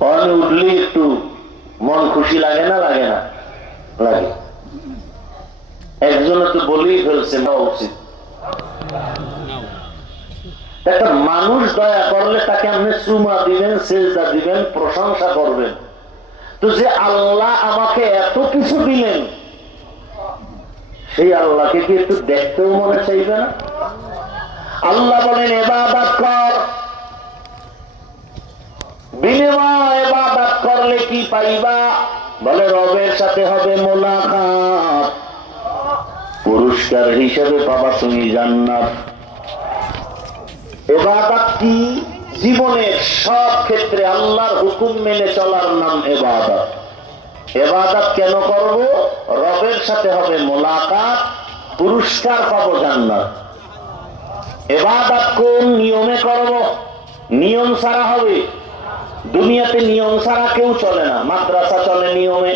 পড়ানো উঠলে একটু মন খুশি লাগে না লাগে না? লাগে। একজনে তো বলেই ফেলছে হওয়া উচিত। একটা মানুষ দয়া করলে তাকে আপনি চুমা দিবেন, সেজদা দিবেন, প্রশংসা করবেন। তো যে আল্লাহ আমাকে এত কিছু দিলেন, সেই আল্লাহকে কি একটু দেখতেও মনে চাইবে না? আল্লাহ বলেন, এবাদাত করলে কি পাইবা? বলে, রবের সাথে হবে মোলাকাত। পুরস্কার হিসেবে পাবা তুমি জান্নাত। এবাদাত কি? জীবনের সব ক্ষেত্রে আল্লাহর হুকুম মেনে চলার নাম এবাদত। এবাদত কেন করব? রবের সাথে হবে মোলাকাত, পুরস্কার পাবো জান্নাত। এবাদত কোন নিয়মে করব? নিয়ম ছাড়া হবে। দুনিয়াতে নিয়ম ছাড়া কেউ চলে না মাদ্রাসা চলে নিয়মে।